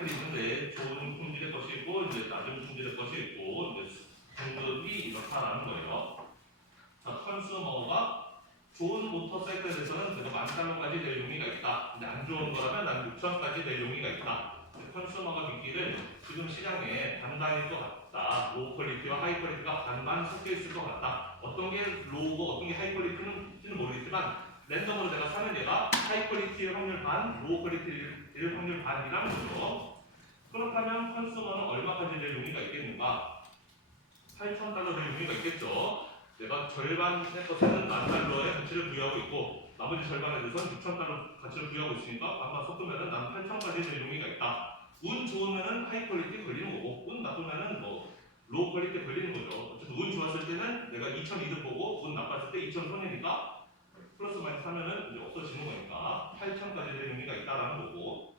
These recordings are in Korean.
사이클이 있는데 좋은 품질의 것이 있고 이제 낮은 품질의 것이 있고 이제 등급이 이렇다라는 거예요. 자, 컨슈머가 좋은 모터사이클에 대해서는 그래도 10,000달러까지 낼 용의가 있다. 근데 안 좋은 거라면 난 6,000까지 낼 용의가 있다. 컨슈머가 믿기를 지금 시장에 반반일 것 같다. 로우 퀄리티와 하이 퀄리티가 반반 섞여 있을 것 같다. 어떤 게 로우고 어떤 게 하이 퀄리티는지는 모르겠지만 랜덤으로 내가 사는 얘가 하이 퀄리티의 확률 반, 로우 퀄리티의 확률 반이라는 거죠. 그렇다면 컨슈머는 얼마까지 낼 용의가 있겠는가? 8,000달러 낼 용의가 있겠죠. 내가 절반의 것에는 10,000달러의 가치를 부여하고 있고 나머지 절반에 대해서는 6,000달러 가치를 부여하고 있으니까 반반 섞으면은 난 8,000까지 낼 용의가 있다. 운 좋으면은 하이 퀄리티 걸리는 거고 운 나쁘면은 뭐 로우 퀄리티 걸리는 거죠. 어쨌든 운 좋았을 때는 내가 2,000 이득 보고 운 나빴을 때 2,000 손해니까 플러스 마이너스 하면은 이제 없어지는 거니까 8,000까지 낼 용의가 있다라는 거고.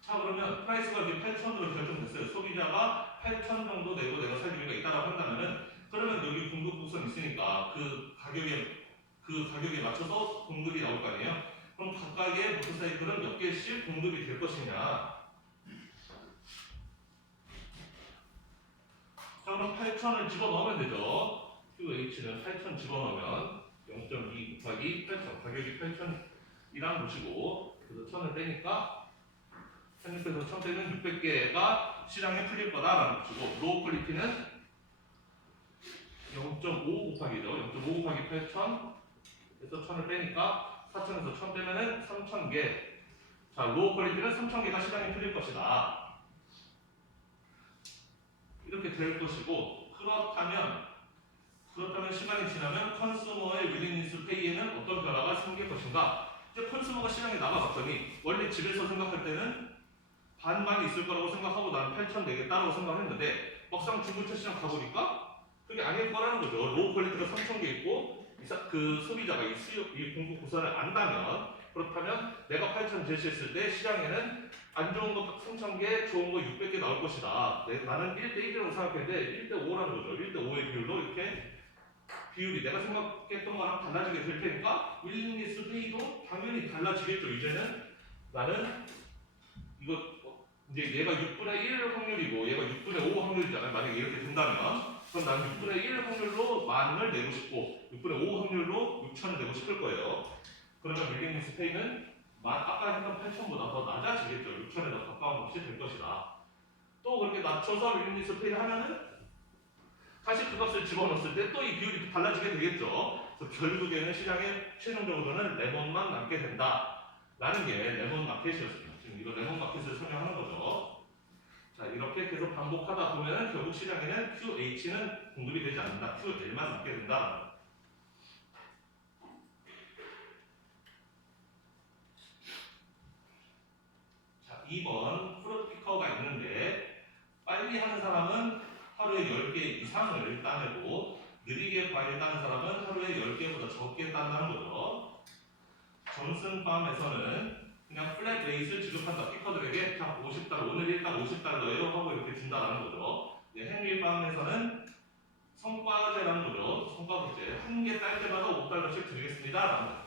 자, 그러면 프라이스가 이제 8,000으로 결정됐어요. 소비자가 8,000 정도 내고 내가 살 용의가 있다라고 한다면은 그러면 여기 공급 곡선 있으니까 그 가격에 맞춰서 공급이 나올 거 아니에요? 그럼 각각의 모터사이클은 몇 개씩 공급이 될 것이냐? 자, 그럼 8,000을 집어넣으면 되죠. QH는 8,000 집어넣으면 0.2 곱하기 8,000, 가격이 8,000이란 것이고 그래서 1,000을 빼니까 1,600에서 1,000 빼면 600개가 시장에 풀릴 거다라는 것이고 로우 퀄리티는 0.5 곱하기죠. 0.5 곱하기 8,000 에서 1,000을 빼니까 4,000에서 1,000 빼면은 3,000개. 자, 로우 퀄리티는 3,000개가 시장에 풀릴 것이다. 이렇게 될 것이고 그렇다면 시간이 지나면 컨슈머의 윌링니스 페이에는 어떤 변화가 생길 것인가? 이제 컨슈머가 시장에 나가봤더니 원래 집에서 생각할 때는 반반이 있을 거라고 생각하고 나는 8,000 내겠다라고 생각했는데 막상 중고차 시장 가보니까 그게 아닐 거라는 거죠. 로우 퀄리티가 3,000개 있고 그 소비자가 이 공급 구설을 안다면 그렇다면 내가 8,000 제시했을 때 시장에는 안 좋은 거 3,000개, 좋은 거 600개 나올 것이다. 나는 1대1이라고 생각했는데 1대5라는 거죠. 1대5의 비율로 이렇게 비율이 내가 생각했던 거랑 달라지게 될 테니까 윌링니스 페이도 당연히 달라지겠죠. 이제는 나는 이거 이제 얘가 6분의 1 확률이고 얘가 6분의 5 확률이잖아요. 만약에 이렇게 된다면 그럼 나는 6분의 1 확률로 10,000을 내고 싶고 6분의 5 확률로 6,000을 내고 싶을 거예요. 그러면 윌링니스 페이는 아까 했던 8,000보다 더 낮아지겠죠. 6,000에 더 가까운 값이 될 것이다. 또 그렇게 낮춰서 윌링니스 페이를 하면은 다시 그 값을 집어넣었을 때 또 이 비율이 달라지게 되겠죠. 그래서 결국에는 시장에 최종적으로는 레몬만 남게 된다. 라는 게 레몬 마켓이었습니다. 지금 이거 레몬 마켓을 설명하는 거죠. 자, 이렇게 계속 반복하다 보면 결국 시장에는 QH는 공급이 되지 않는다. QL만 남게 된다. 자, 2번 프루트 피커가 있는데 빨리 하는 사람은 하루에 10개 이상을 따내고 느리게 과일 따는 사람은 하루에 10개보다 적게 딴다는 거죠. 존슨팜에서는 그냥 플랫 레이트를 지급한다. 피커들에게 자 50달러, 오늘 일당 50달러예요 하고 이렇게 준다라는 거죠. 헨리팜에서는 성과제라는 거죠. 성과급제. 한 개 딸 때마다 5달러씩 드리겠습니다. 라는 거죠.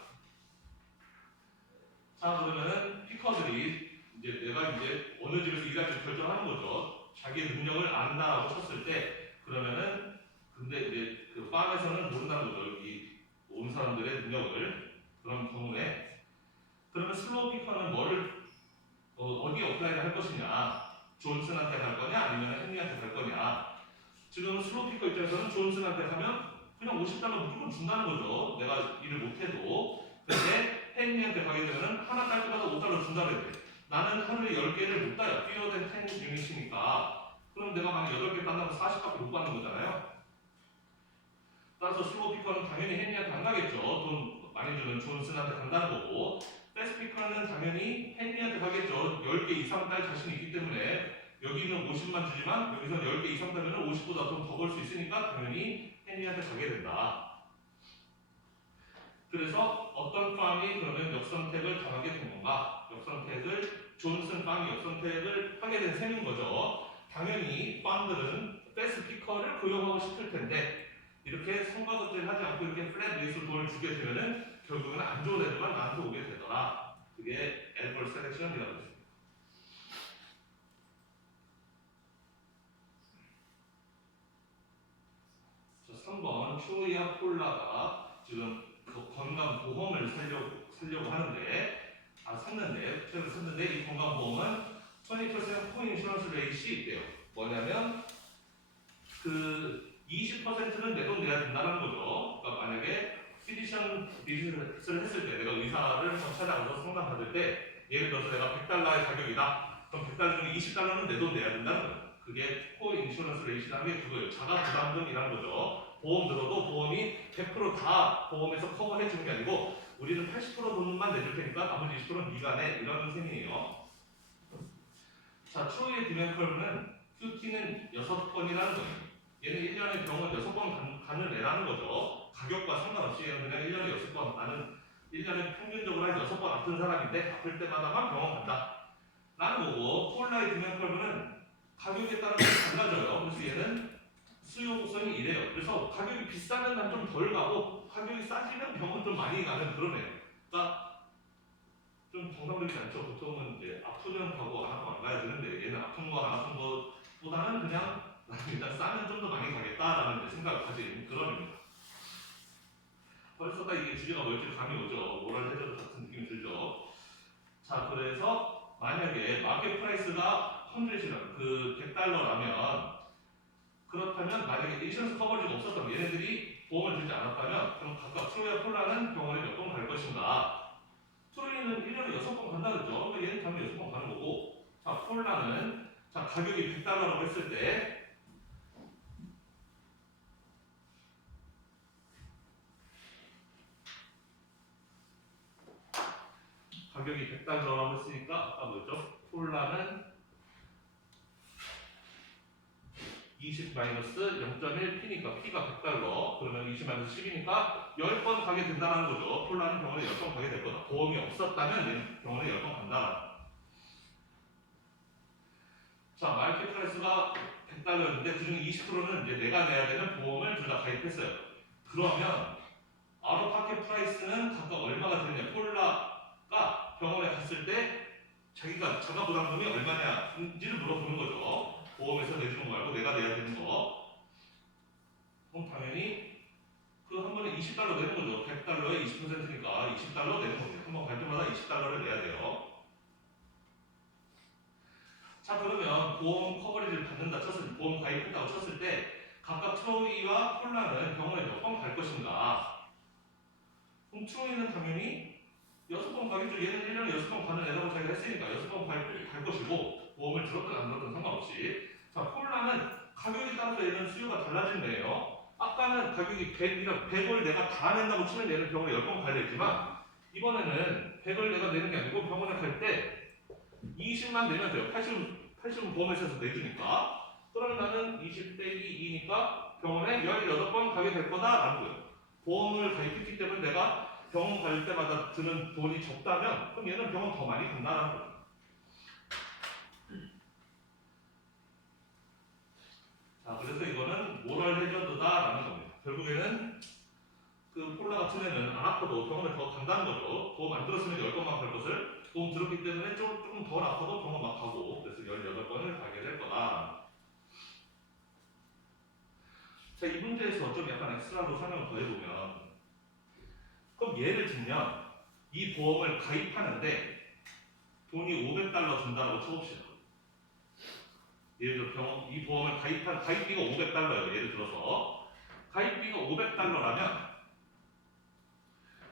자, 그러면은 피커들이 이제 내가 이제 어느 집에서 일할지 결정하는 거죠. 자기의 능력을 안다라고 쳤을 때 그러면은 근데 이제 그 팜에서는 모른다는 거죠. 여기 온 사람들의 능력을. 그런 경우에 그러면 슬로우 피커는 어디에 어플라이를 할 것이냐? 존슨한테 갈 거냐? 아니면 헨리한테 갈 거냐? 지금 슬로우 피커 입장에서는 존슨한테 가면 그냥 50달러 무조건 준다는 거죠. 내가 일을 못해도. 근데 헨리한테 가게 되면 하나 딸 때마다 5달러 준다는 데 나는 하루에 10개를 못 따요. 피어된 10 유닛이니까. 그럼 내가 만약 8개 딴다면 40밖에 못 받는 거잖아요. 따라서 슬로우 피커는 당연히 헨리한테 안 가겠죠. 돈 많이 주는 존슨한테 간다는 거고 패스트 피커는 당연히 헨리한테 가겠죠. 10개 이상 딸 자신이 있기 때문에 여기는 50만 주지만 여기서 10개 이상 따면 50보다 돈 더 벌 수 있으니까 당연히 헨리한테 가게 된다. 그래서 어떤 팜이 그러면 역선택을 당하게 된 건가? 존슨 팜이 역선택을 하게 된 셈인 거죠. 당연히 팜들은 패스트 피커를 고용하고 싶을 텐데 이렇게 성과급제를 하지 않고 이렇게 플랫 레이스로 돈을 주게 되면은 결국은 안 좋은 애들만 나한테 오게 되더라. 그게 엘벌 셀렉션이라고 했습니다. 병원 트로이와 폴라가 지금 그 건강보험을 살려고 하는데 최근에 샀는데 이 건강보험은 20% 코인슈런스 레이시 있대요. 뭐냐면 그 20%는 내 돈 내야 된다는 거죠. 그러니까 만약에 피지션 비즈니스를 했을 때 내가 의사를 찾아가서 상담받을 때 예를 들어서 내가 100달러의 가격이다. 그럼 100달러 중에 20달러는 내 돈 내야 된다는 거예요. 그게 코어 인슈런스 레이시라는 게 그거예요. 자가 부담금이라는 거죠. 보험 들어도 보험이 100%다 보험에서 커버해 주는 게 아니고 우리는 80% 돈만 내줄 테니까 나머지 20%는 네가 내 이런 셈이에요. 자, 트로이의 디맨 컬브는 QT는 6번이라는 거예요. 얘는 1년에 병원 6번 가는 애라는 거죠. 가격과 상관없이 그냥 1년에 6번 나는 1년에 평균적으로 한 6번 아픈 사람인데 아플 때마다만 병원 간다. 라는 거고 폴라의 디맨 컬브는 가격에 따라서 달라져요. 그래서 얘는 수요 곡선이 이래요. 그래서 가격이 비싸면 난 좀 덜 가고 가격이 싸지면 병원 좀 많이 가는 그런 애예요. 그러니까 좀 정상적이지 않죠. 보통은 이제 아프면 가고 안 아프면 안 가야 되는데 얘는 아픈 거 안 아픈 거보다는 그냥 일단 싸면 좀 더 많이 가겠다라는 생각을 가진 그런 입니다. 벌써가 이게 주제가 뭘지 감이 오죠. 모랄 해저드 같은 느낌이 들죠. 자, 그래서 만약에 마켓 프라이스가 100이라면 그 100달러라면 그렇다면 만약에 인슈런스 커버리지가 없었다면 얘네들이 보험을 들지 않았다면 그럼 각각 트로이와 폴라는 병원에 몇 번 갈 것인가? 트로이는 1년에 6번 간다 그랬죠. 그러니까 얘는 당연히 6번 가는 거고 자, 폴라는 자, 가격이 100달러라고 했을 때 가격이 100달러라고 했으니까 아까 뭐였죠? 폴라는 20-0.1P니까 P가 100달러 그러면 20-10이니까 10번 가게 된다는 거죠. 폴라는 병원에 10번 가게 될 거다. 보험이 없었다면 얘는 병원에 10번 간다. 자, 마켓 프라이스가 100달러였는데 그중에 20%는 이제 내가 내야 되는 보험을 둘 다 가입했어요. 그러면 아웃 파켓 프라이스는 각각 얼마가 되느냐? 폴라가 병원에 갔을 때 자기가 자가 부담금이 얼마냐인지를 물어보는 거죠. 보험에서 내주는 거 말고 내가 내야 되는 거. 그럼 당연히 그 한 번에 20달러 내는 거죠. 100달러에 20%니까 20달러 내는 거죠. 한 번 갈 때마다 20달러를 내야 돼요. 자, 그러면 보험 커버리지를 받는다 쳤을 때, 보험 가입했다고 쳤을 때 각각 트로이와 폴라는 병원에 몇 번 갈 것인가? 그럼 트로이는 당연히 6번 가겠죠. 얘는 1년에 6번 가는 애라고 자기가 했으니까 6번 갈 것이고 보험을 들었든 안 들었든 상관없이 자, 폴라는 가격에 따라서 얘는 수요가 달라진 거예요. 아까는 가격이 100을 내가 다 낸다고 치면 얘는 병원에 10번 가야 되지만 이번에는 100을 내가 내는 게 아니고 병원에 갈 때 20만 내면 돼요. 80은 보험회사에서 내주니까. 그러면 나는 20 빼기 2니까 병원에 18번 가게 될 거다라는 거예요. 보험을 가입했기 때문에 내가 병원 갈 때마다 드는 돈이 적다면 그럼 얘는 병원 더 많이 간다라는 거예요. 자, 그래서 이거는 모럴 해저드다라는 겁니다. 결국에는 그 폴라 같은 애는 안 아파도 병원에 더 간다는 거죠. 보험 안 들었으면 10번만 갈 것을 보험 들었기 때문에 조금 덜 아파도 병원 막 가고 그래서 18번을 가게 될 거다. 자, 이 문제에서 좀 약간 엑스트라로 설명을 더 해보면 그럼 예를 들면 이 보험을 가입하는데 돈이 500달러 든다고 쳐봅시다. 예를 들어 이 보험을 가입비가 500달러예요. 예를 들어서 가입비가 500달러라면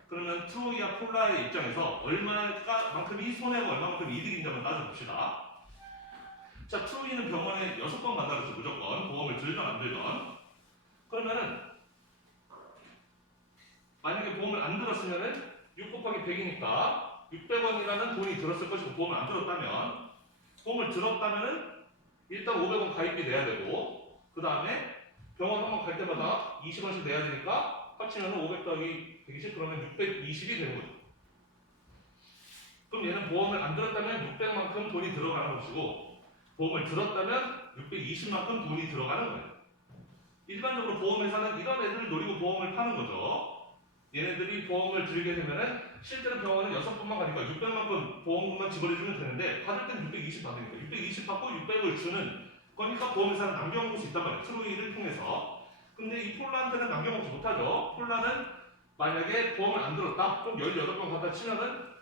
그러면 트로이와 폴라의 입장에서 얼마만큼이 손해고 얼마만큼 이득인지 한번 따져봅시다. 자, 트로이는 병원에 6번 간다 그랬죠. 무조건 보험을 들건 안 들건. 그러면은 만약에 보험을 안 들었으면은 6 곱하기 100이니까 600원이라는 돈이 들었을 것이고 보험을 안 들었다면 보험을 들었다면은 일단 500원 가입비 내야 되고 그 다음에 병원 한 번 갈 때마다 20원씩 내야 되니까 합치면 500 더하기 120 그러면 620이 되는 거죠. 그럼 얘는 보험을 안 들었다면 600만큼 돈이 들어가는 것이고 보험을 들었다면 620만큼 돈이 들어가는 거예요. 일반적으로 보험회사는 이런 애들을 노리고 보험을 파는 거죠. 얘네들이 보험을 들게 되면은 실제로 병원은 6번만 가니까 600만큼 보험금만 지불해주면 되는데 받을 땐 620 받으니까 620 받고 600을 주는 거니까 보험회사는 남겨놓을 수 있단 말이에요. 트로이를 통해서. 근데 이 폴라한테는 남겨먹지 못하죠. 폴라는 만약에 보험을 안 들었다. 그럼 18번 갖다 치면은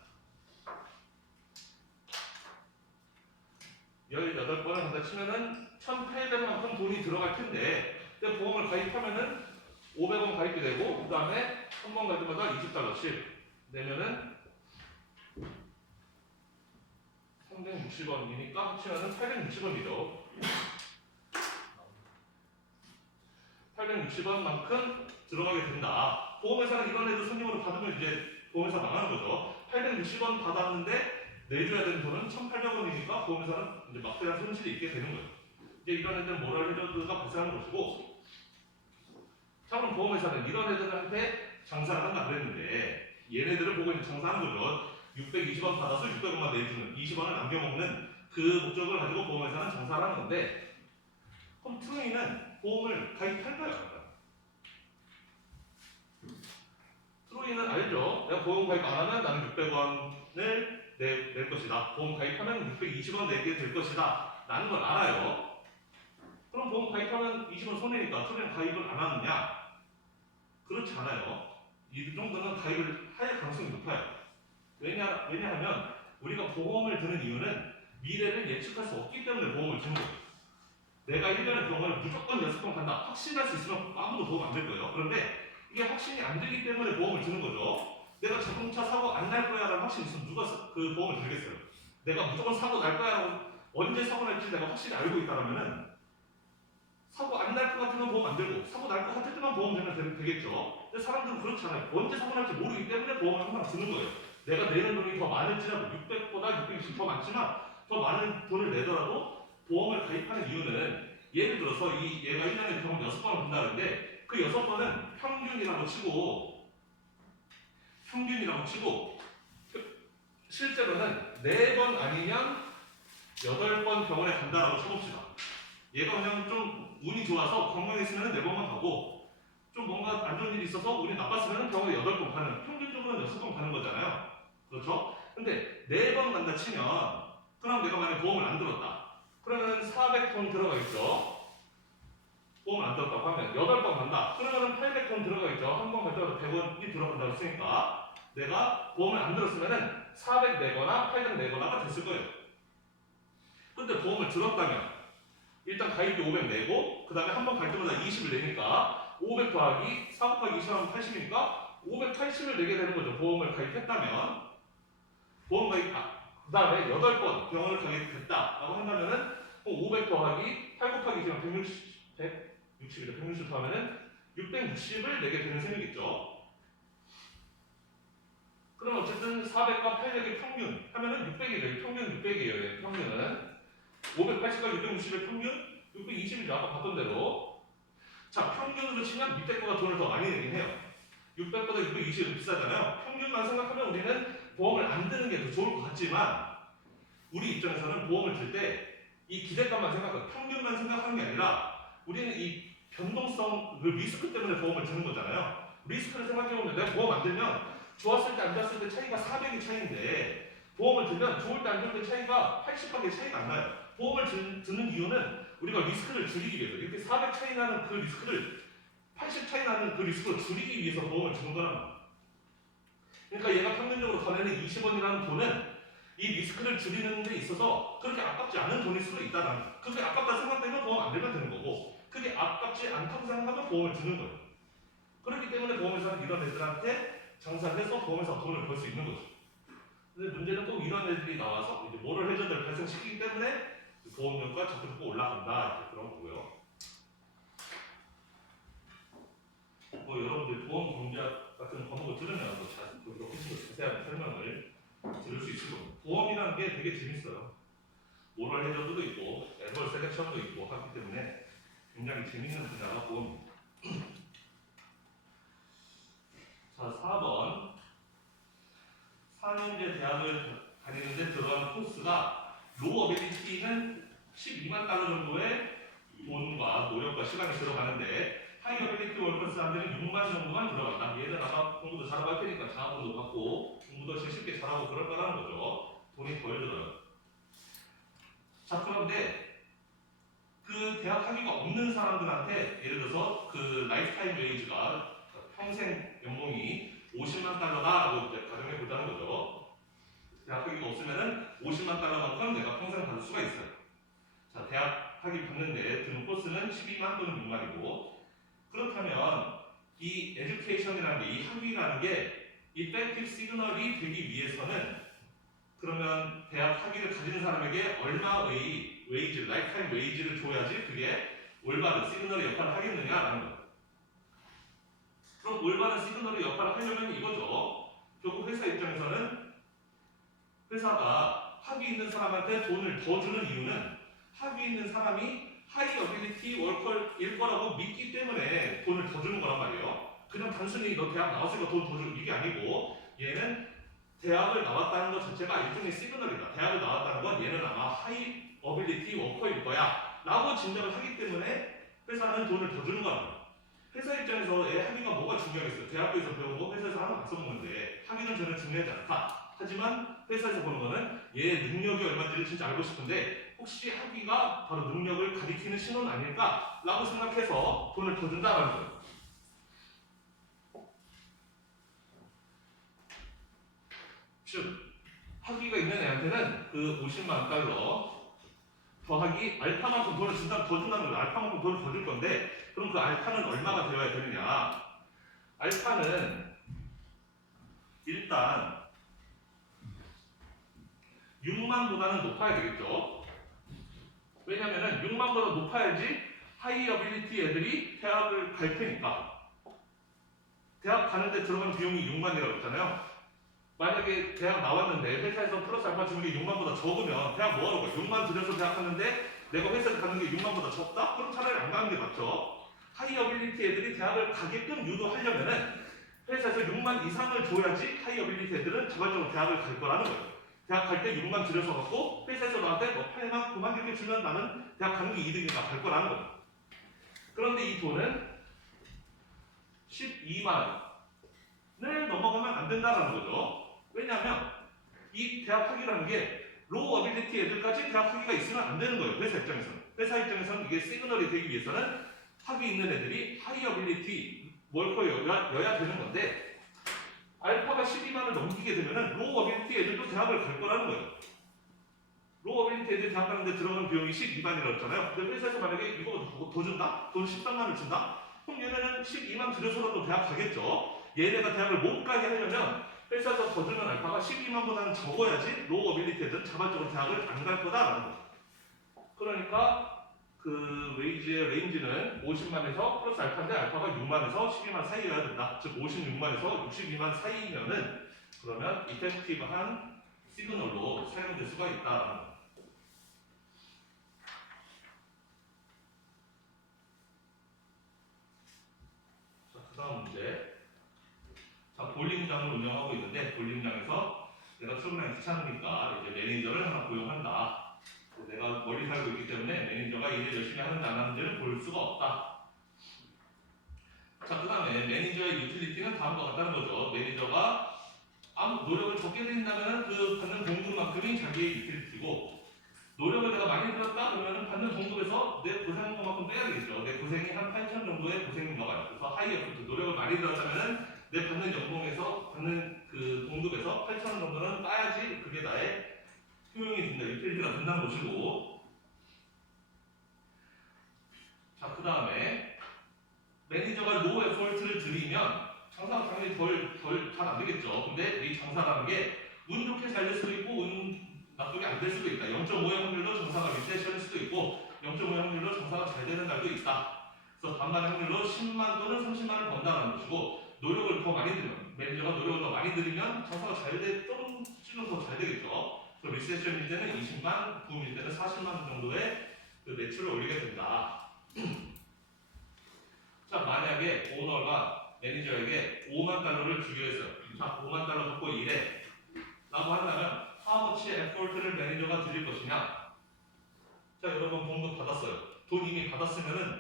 18번을 갖다 치면은 1,800만큼 돈이 들어갈 텐데 근데 보험을 가입하면은 500원 가입이 되고 그 다음에 한 번 갈 때마다 $20씩 내면은 360원이니까 합치면은 860원이죠. 860원만큼 들어가게 된다. 보험회사는 이런 애들 손님으로 받으면 이제 보험회사 망하는 거죠. 860원 받았는데 내줘야 되는 돈은 1,800원이니까 보험회사는 이제 막대한 손실이 있게 되는 거예요. 이제 이런 애들은 모럴 해저드가 발생하는 것이고, 자 그럼 보험회사는 이런 애들한테 장사를 한다 그랬는데 얘네들을 보고 이제 장사하는 거죠. 620원 받아서 600원만 내주는 20원을 남겨먹는 그 목적을 가지고 보험회사는 장사를 하는 건데, 그럼 트로이는 보험을 가입할까요? 트로이는 알죠. 내가 보험 가입 안 하면 나는 600원을 낼 것이다. 보험 가입하면 620원 내게 될 것이다. 라는 걸 알아요. 그럼 보험 가입하면 20원 손해니까 트로이는 가입을 안 하느냐? 그렇지 않아요. 이 정도는 가입을 할 가능성이 높아요. 왜냐하면 우리가 보험을 드는 이유는 미래를 예측할 수 없기 때문에 보험을 드는 거예요. 내가 1년에 병원을 무조건 6번 간다. 확신할 수 있으면 아무도 도움 안 될 거예요. 그런데 이게 확신이 안 되기 때문에 보험을 드는 거죠. 내가 자동차 사고 안 날 거야 라는 확신이 있으면 누가 그 보험을 들겠어요. 내가 무조건 사고 날 거야 라고 언제 사고 날지 내가 확실히 알고 있다면은 사고 안 날 것 같으면 보험 안 들고 사고 날 것 같을 때만 보험 되면 되겠죠. 근데 사람들은 그렇지 않아요. 언제 사고 날지 모르기 때문에 보험을 항상 드는 거예요. 내가 내는 돈이 더 많을지라도 600보다 620 더 많지만 더 많은 돈을 내더라도 보험을 가입하는 이유는 예를 들어서 얘가 1년에 병원 6번을 본다는데 그 6번은 평균이라고 치고 실제로는 4번 아니면 8번 병원에 간다라고 쳐봅시다. 얘가 그냥 좀 운이 좋아서 건강했으면 4번만 가고 좀 뭔가 안 좋은 일이 있어서 운이 나빴으면 병원에 8번 가는, 평균적으로는 6번 가는 거잖아요. 그렇죠? 근데 4번 간다 치면 그럼 내가 만약에 보험을 안 들었다. 그러면 400돈 들어가겠죠. 보험을 안 들었다고 하면 8번 간다. 그러면 800돈 들어가겠죠. 한 번 갈 때마다 100원이 들어간다고 했으니까 내가 보험을 안 들었으면 400 내거나 800 내거나가 됐을 거예요. 근데 보험을 들었다면 일단 가입비 500 내고 그 다음에 한 번 갈 때마다 20을 내니까 500 더하기 4 곱하기 20 하면 80이니까 580을 내게 되는 거죠. 보험을 가입했다면. 보험 가입 그 다음에 8번 병원을 가게 됐다라고 한다면은 500 더하기 8 곱하기 20면 160이죠. 160 더하면은 660을 내게 되는 셈이겠죠. 그럼 어쨌든 400과 800의 평균 하면은 600이래요. 평균 600이에요. 평균은 580과 660의 평균 620이죠. 아까 봤던 대로. 자, 평균으로 치면 밑에 거가 돈을 더 많이 내긴 해요. 600보다 620이 비싸잖아요. 평균만 생각하면 우리는 보험을 안 드는 게 더 좋을 것 같지만 우리 입장에서는 보험을 들 때 이 기대감만 생각하고 평균만 생각하는 게 아니라 우리는 이 변동성, 그 리스크 때문에 보험을 드는 거잖아요. 리스크를 생각해보면 내가 보험 안 들면 좋았을 때 안 좋았을 때 차이가 400의 차이인데 보험을 들면 좋을 때 안 좋을 때 차이가 80밖에 차이가 안 나요. 보험을 드는 이유는 우리가 리스크를 줄이기 위해서 이렇게 400 차이 나는 그 리스크를 80 차이 나는 그 리스크를 줄이기 위해서 보험을 주는 거란 말이에요. 그러니까 얘가 평균적으로 더 내는 20원이라는 돈은 이 리스크를 줄이는 데 있어서 그렇게 아깝지 않은 돈일 수도 있다는 거예요. 그게 아깝다 생각되면 보험 안 들면 되는 거고 그게 아깝지 않다고 생각하면 보험을 드는 거예요. 그렇기 때문에 보험회사는 이런 애들한테 장사를 해서 보험회사가 돈을 벌 수 있는 거죠. 근데 문제는 꼭 이런 애들이 나와서 이제 모럴 해저드를 발생시키기 때문에 보험료가 자꾸 올라간다 이렇게 그런 거고요. 뭐 여러분들 보험 경제학 같은 과목을 들으면 더 자세한 설명을 들을 수 있을 겁니다. 보험이라는 게 되게 재밌어요. 모럴 해저드도 있고 애널 셀렉션도 있고 하기 때문에 굉장히 재밌는 분야가 보험입니다. 자, 4번 4년제 대학을 다니는데 들어가는 코스가 로우 어빌리티는 12만 달러 정도의 돈과 노력과 시간이 들어가는데 하이 어빌리티 월커스한테는 6만 정도만 들어간다. 얘는 아마 공부도 잘하고 할 테니까 장학금도 받고 공부도 쉽게 잘하고 그럴 거라는 거죠. 돈이 덜 들어요. 자, 그런데 그 그 대학 학위가 없는 사람들한테 예를 들어서 그 라이프타임 웨이지가 평생 연봉이 50만 달러다라고 이제 가정해 보자는 거죠. 대학 학위가 없으면은 50만 달러만큼 내가 평생 받을 수가 있어요. 자, 대학 학위 받는데 드는 코스는 12만 또는 6만이고 그렇다면 이 에듀케이션이라는 게, 이 학위라는 게 이펙티브 시그널이 되기 위해서는 그러면 대학 학위를 가진 사람에게 얼마의 웨이지, 라이프타임 웨이지를 줘야지 그게 올바른 시그널의 역할을 하겠느냐라는 거예요. 그럼 올바른 시그널의 역할을 하려면 이거죠. 결국 회사 입장에서는 회사가 학위 있는 사람한테 돈을 더 주는 이유는 학위 있는 사람이 하이 어빌리티 월커일 거라고 믿기 때문에 돈을 더 주는 거란 말이에요. 그냥 단순히 너 대학 나왔으니까 돈 더 주는 이게 아니고 얘는 대학을 나왔다는 것 자체가 일종의 시그널이다. 대학을 나왔다는 건 얘는 아마 하이 어빌리티 워커일 거야 라고 짐작을 하기 때문에 회사는 돈을 더 주는 거야. 회사 입장에서 애 학위가 뭐가 중요하겠어요. 대학교에서 배우고 회사에서 하나 안 써먹는데 학위는 전혀 중요하지 않다. 하지만 회사에서 보는 거는 얘 능력이 얼마인지를 진짜 알고 싶은데 혹시 학위가 바로 능력을 가리키는 신호는 아닐까? 라고 생각해서 돈을 더 준다라는 거예요. 즉 학위가 있는 애한테는 그 50만 달러 더하기 알파만큼 돈을 더 준다는 거예요. 알파만큼 돈을 더 줄 건데 그럼 그 알파는 얼마가 되어야 되느냐? 알파는 일단 6만보다는 높아야 되겠죠. 왜냐면은 6만보다 높아야지 하이 어빌리티 애들이 대학을 갈 테니까. 대학 가는데 들어가는 비용이 6만이라고 했잖아요. 만약에 대학 나왔는데 회사에서 플러스 알파 주는 게 6만보다 적으면 대학 뭐하러 가요? 6만 들여서 대학 갔는데 내가 회사에 가는 게 6만보다 적다? 그럼 차라리 안 가는 게 맞죠. 하이 어빌리티 애들이 대학을 가게끔 유도하려면은 회사에서 6만 이상을 줘야지 하이 어빌리티 애들은 자발적으로 대학을 갈 거라는 거예요. 대학 갈 때 6만 들여서 갖고 회사에서 나한테 뭐 8만, 9만 이렇게 주면 나는 대학 가는 게 이득이니까 갈 거라는 거예요. 그런데 이 돈은 12만을 넘어가면 안 된다는 거죠. 왜냐하면 이 대학 학위라는 게 로우 어빌리티 애들까지 대학 학위가 있으면 안 되는 거예요. 회사 입장에서는. 회사 입장에서는 이게 시그널이 되기 위해서는 학위 있는 애들이 하이 어빌리티 월커여야 되는 건데 알파가 12만을 넘기게 되면은 로우 어빌리티 애들도 대학을 갈 거라는 거예요. 로우 어빌리티 애들이 대학 가는데 들어가는 비용이 12만이라고 했잖아요. 근데 회사에서 만약에 이거 더 준다? 돈 13만을 준다? 그럼 얘네는 12만 들여서라도 대학 가겠죠. 얘네가 대학을 못 가게 하려면 회사에서 더 주는 알파가 12만보다는 적어야지 로우 어빌리티 애들은 자발적으로 대학을 안 갈 거다라는 거예요. 그러니까 그 웨이지의 레인지는 50만에서 플러스 알파인데 알파가 6만에서 12만 사이여야 된다. 즉 56만에서 62만 사이면은 그러면 이펙티브한 시그널로 사용될 수가 있다. 자, 그 다음 문제. 자, 볼링장을 운영하고 있는데 볼링장에서 내가 출근하기 귀찮으니까 이제 매니저를 하나 고용한다. 내가 멀리 살고 있기 때문에 매니저가 일을 열심히 하는지 안 하는지를 볼 수가 없다. 자, 그 다음에 매니저의 유틸리티는 다음과 같다는 거죠. 매니저가 아무 노력을 적게 들인다면 그 받는 봉급만큼이 자기의 유틸리티고 노력을 내가 많이 들었다 그러면 받는 봉급에서 내 고생한 것만큼 빼야 되겠죠. 내 고생이 한 8천 정도의 고생인가 봐요. 그래서 하이 에프트 노력을 많이 들었다면 내 받는 연봉에서 받는 그 봉급에서 8천 원 정도는 따야지 그게 나의 효용이 된다, 유틸리티가 된다는 것이고. 자, 그 다음에 매니저가 로우 에포트를 들이면 장사가 당연히 잘 안 되겠죠. 근데 이 장사라는 게 운 좋게 잘 될 수도 있고 운 나쁘게 안 될 수도 있다. 0.5의 확률로 장사가 리세션일 수도 있고 0.5의 확률로 장사가 잘 되는 날도 있다. 그래서 반반의 확률로 10만 또는 30만을 번다는 것이고 노력을 더 많이 들이면 매니저가 노력을 더 많이 들이면 장사가 조금씩은 더 잘 되겠죠. 리세션일 때는 20만, 부음일 때는 40만 정도의 그 매출을 올리게 된다. 자, 만약에 오너가 매니저에게 5만 달러를 주기로 했어요. 자, 5만 달러 받고 일해 라고 한다면 how much effort를 매니저가 드릴 것이냐. 자, 여러분 봉급 받았어요. 돈 이미 받았으면은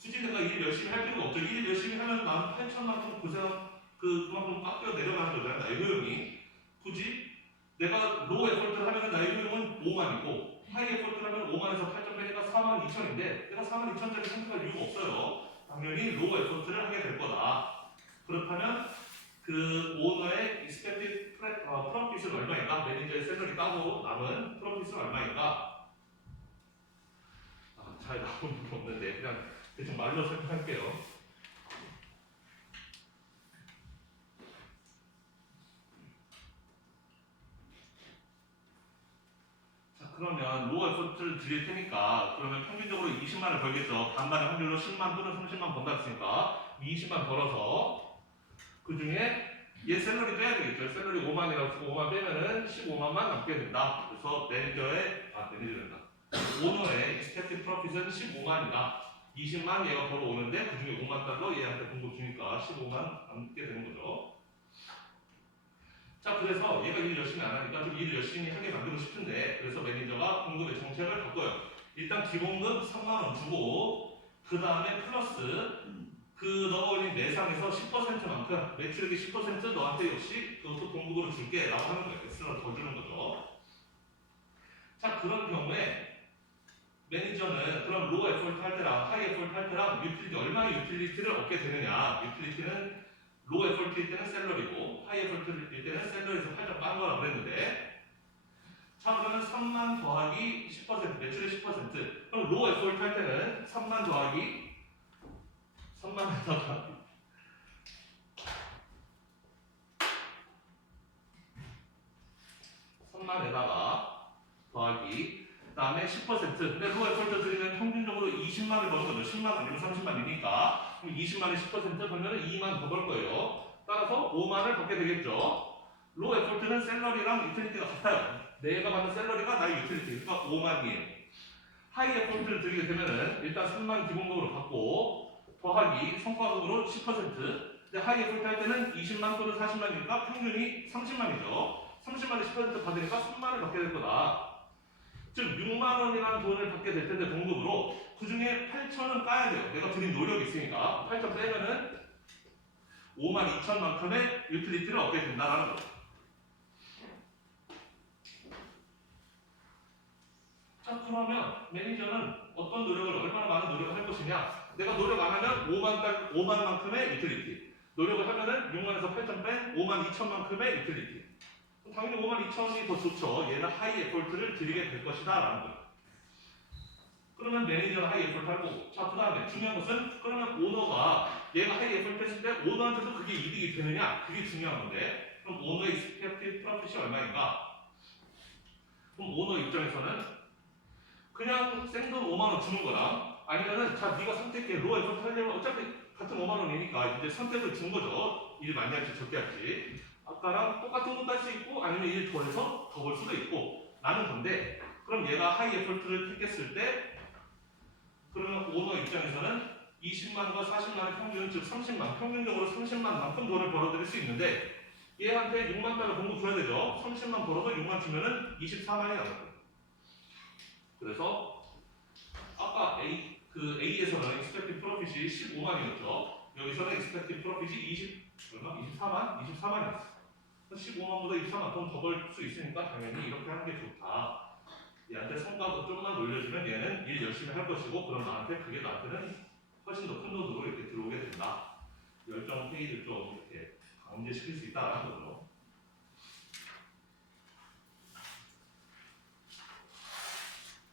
굳이 내가 일 열심히 할 필요가 없죠. 일 열심히 하면 난 8천만큼 고생한 그만큼 깎여 내려가는 거잖아요. 나의 효용이. 굳이 내가 로우 에포트를 하면 나의 효용은 5만이고 하이 에포트라면 5만에서 8점 빼니까 4만 2천인데 내가 4만 2천짜리 선택할 이유가 없어요. 당연히 로우 에포트를 하게 될 거다. 그렇다면 그 오너의 expected profit은 얼마인가? 매니저의 셀러리 따고 남은 프로핏은 얼마인가? 잘 나오는 게 없는데 그냥 대충 말로 설명할게요. 그러면 로우 에포트를 드릴 테니까 그러면 평균적으로 20만을 벌겠죠. 반반의 확률로 10만 또는 30만 번다 했으니까 20만 벌어서 그 중에 얘 셀러리 빼야 되겠죠. 셀러리 5만이라고 치고 5만 빼면은 15만만 남게 된다. 그래서 매니저된다. 오너의 expected profit은 15만이다. 20만 얘가 벌어오는데 그 중에 5만 달러 얘한테 공급 주니까 15만 남게 되는 거죠. 자, 그래서 얘가 일 열심히 안 하니까 좀 일을 열심히 하게 만들고 싶은데 그래서 매니저가 공급의 정책을 바꿔요. 일단 기본급 3만원 주고 그 다음에 플러스 그 너가 올린 내상에서 10%만큼 매출액의 10% 너한테 역시 그것도 공급으로 줄게 라고 하는 거예요. 엑스트라 더 주는 거죠. 자, 그런 경우에 매니저는 그럼 로우 에포트 할 때랑 하이 에포트 할 때랑 유틸리티 얼마의 유틸리티를 얻게 되느냐. 유틸리티는 로우 에포트일 때는 셀러리고 하이 에포트일 때는 셀러리에서 8점 빤 거라고 그랬는데 자, 그러면 3만 더하기 10% 매출의 10% 그럼 로우 에포트 할 때는 3만 더하기 3만에다가 3만에다가 더하기 그 다음에 10% 근데 로우 에포트 드리면 평균적으로 20만을 버는 거죠. 10만 아니면 30만이니까 그럼 20만에 10% 벌면 2만 더 벌 거예요. 따라서 5만을 받게 되겠죠. 로우 에포트는 셀러리랑 유틸리티가 같아요. 내가 받는 셀러리가 나의 유틸리티 그러니까 5만이에요. 하이 에포트를 드리게 되면은 일단 3만 기본급으로 받고 더하기 성과급으로 10% 근데 하이 에포트 할 때는 20만 또는 40만이니까 평균이 30만이죠. 30만에 10% 받으니까 3만을 받게 될 거다. 즉 6만원이라는 돈을 받게 될 텐데 공급으로 그 중에 8천은 까야 돼요. 내가 드린 노력이 있으니까 8천 빼면은 5만 2천만큼의 유틸리티를 얻게 된다는 거죠. 자, 그러면 매니저는 어떤 노력을 얼마나 많은 노력을 할 것이냐? 내가 노력 안 하면 5만만큼의 유틸리티. 노력을 하면은 6만에서 8천 뺀 5만 2천만큼의 유틸리티. 당연히 5만 2천이 더 좋죠. 얘는 하이 에포트를 드리게 될 것이다 라는 거예요. 그러면 매니저는 하이 에포트 할 거고 자, 그 다음에 중요한 것은 그러면 오너가 얘가 하이 에포트 했을 때 오너한테도 그게 이득이 되느냐? 그게 중요한 건데 그럼 오너의 expected profit이 얼마인가? 그럼 오너 입장에서는 그냥 생돈 5만원 주는 거랑 아니면은 자, 네가 선택해. 로우 에포트 하려면 어차피 같은 5만원이니까 이제 선택을 준 거죠. 일 많이 할지 적게 할지 아까랑 똑같은 것도 할 수 있고 아니면 일 더 해서 더 벌 수도 있고 라는 건데 그럼 얘가 하이 에포트를 택했을 때 그러면 오너 입장에서는 20만과 40만의 평균 즉 30만 평균적으로 30만만큼 돈을 벌어들일 수 있는데 얘한테 6만 달러 공급 줘야 되죠. 30만 벌어서 6만 주면은 24만이 남는 거예요. 그래서 아까 A에서는 expected profit이 15만이었죠. 여기서는 expected profit이 24만이었어. 15만보다 24만 돈 더 벌 수 있으니까 당연히 이렇게 하는 게 좋다. 얘한테 성과도 좀만 올려주면 얘는 일 열심히 할 것이고 그럼 그게 나한테는 훨씬 더 큰 돈으로 이렇게 들어오게 된다. 열정 페이를 좀 이렇게 강제시킬 수 있다라는 거죠.